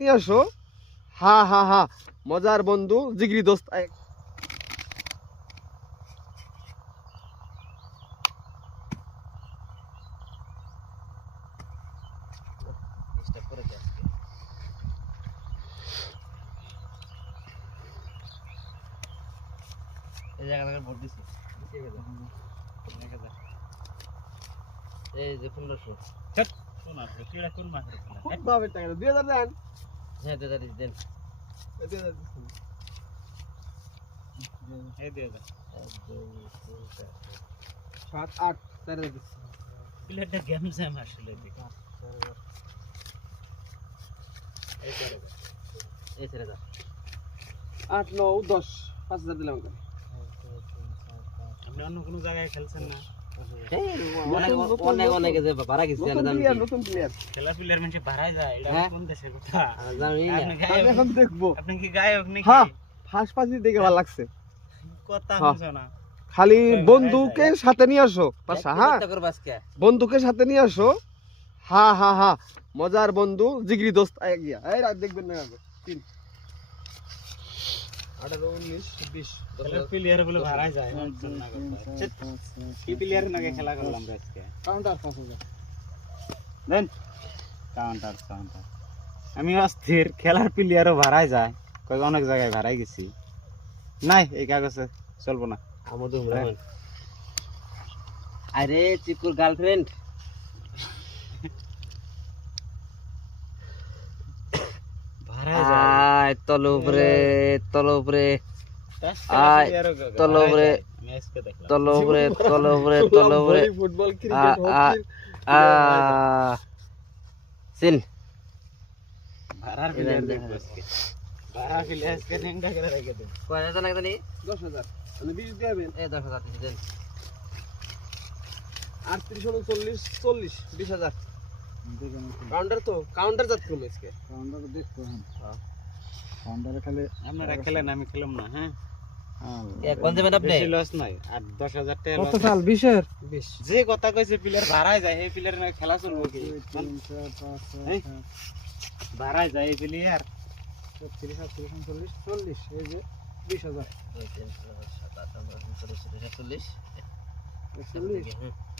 নিয়ে আসো। হা হা হা, মজার বন্ধু জিগরি দোস্ত। এই জায়গাটা ভোট দিছি এই যে 1500 কোন মাসের খুব ভাবে টাকা 2000 দেন। হ্যাঁ দাদা দেন 2000 এই 2000 7 8 4 দিচ্ছি। প্লেটটা গেম জ্যাম আসলে এই করে এই ছেড়ে দাও 8 9 10 5000 দিলাম। আপনি অন্য কোনো জায়গায় খেলছেন না? অনেকে যে ভাড়া গেছে নতুন প্লেয়ার খেলার প্লেয়ার মানুষ ভাড়ায় যায়, এটা কোন দেশের কথা এখন দেখবো। আপনি কি গায়ক নাকি? হ্যাঁ, ফাঁস ফাঁসি দেখে ভালো লাগছে। কথা বুঝো না, খালি বন্ধুকে সাথে নিয়ে আসো পাশা। হ্যাঁ, বন্ধুকে সাথে নিয়ে আসো। হা হা হা, মজার বন্ধু জিগরি দোস্ত গিয়া। এই রাত দেখবেন না 3 18 19 20 খেলার প্লেয়ার বলে ভাড়ায় যায় কি প্লেয়ার নাকি খেলা করলাম আজকে কাউন্টার 5000 দেন কাউন্টার আমি অস্থির খেলার প্লেয়ারও ভাড়ায় যায়, কই অনেক জায়গায় ভাড়াই গেছি। নাই এই কাগজে চলবো না। আমাদের আরে চিকুর গার্লফ্রেন্ড ভাড়ায় যায় তলবরে ফুটবল ক্রিকেট সিন ভাড়ার প্লেয়ার দেখবো আজকে। ভাড়া প্লেয়ার আজকে নেংটা করে রেখে দেন। কয় হাজার লাগবে নি? 10000 মানে 20 দিবেন। এই 10000 দিয়ে দেন। 38 39 40 20000 কাউন্টার তো কাউন্টার যাত করব আজকে। কাউন্টার দেখো। হ্যাঁ, কাউন্টারে খালি আপনারা খেলেন, আমি খেলাম না। হ্যাঁ কোন যাবেন আপনি? বেশি লস নাই, আর 10000 টাকা লস। কত সাল 20 এর 20 যে কথা কইছে প্লেয়ার ভাড়ায় যায়, এই প্লেয়ার না খেলা চলবে কি? 3 4 5 6 ভাড়ায় যায় এই প্লেয়ার 36 38 40 40 এই যে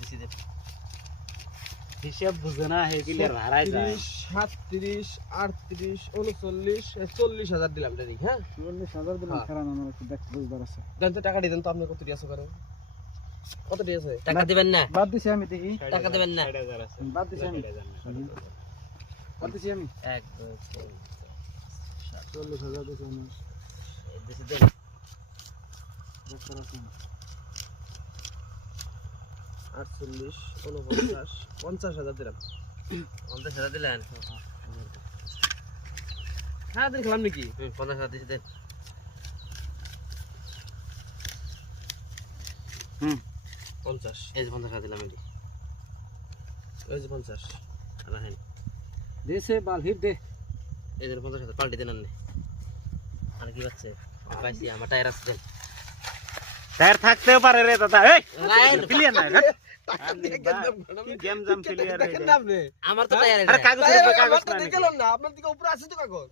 20000 হিসাব বুঝে না, এই প্লেয়ার ভাড়ায় যায় 37 38 39 40000 দিলাম ডাইরেক্ট। হ্যাঁ 40000 দিলাম। কারণ আমার একটু দেখ বুঝবার আছে। দেন তো টাকা দিবেন তো, আপনি কত দিয়েছো করে? কত দিয়েছে? টাকা দিবেন না? বাদ দিছি আমি, দেখি টাকা দিবেন না? বাদ দিছি আমি। বাদ দিছি আমি 1 2 3 40000 দিছি আমি। এই দিছি দেন। 48 49 50000 দিলাম। 50000 দিলেন? হ্যাঁ দেখলাম নাকি 50000 দিছি দেন। 50 এই যে 50000 দিলাম এই ওই যে 50 রাখেন। দেশে বাল হিট দে। এই যে 50000 পাল্টে দেন আপনি। আর কি বাচ্চা পাইছি, আমার টায়ার আছে দেন। টায়ার থাকতেও পারে রে দাদা। এই প্লেয়ার নাই রে, গেম জাম প্লেয়ার রে। দেখেন না আপনি আমার তো টায়ার আরে কাগজের উপর কাগজ না, দেখলাম না আপনার দিকে উপরে আছে তো কাগজ।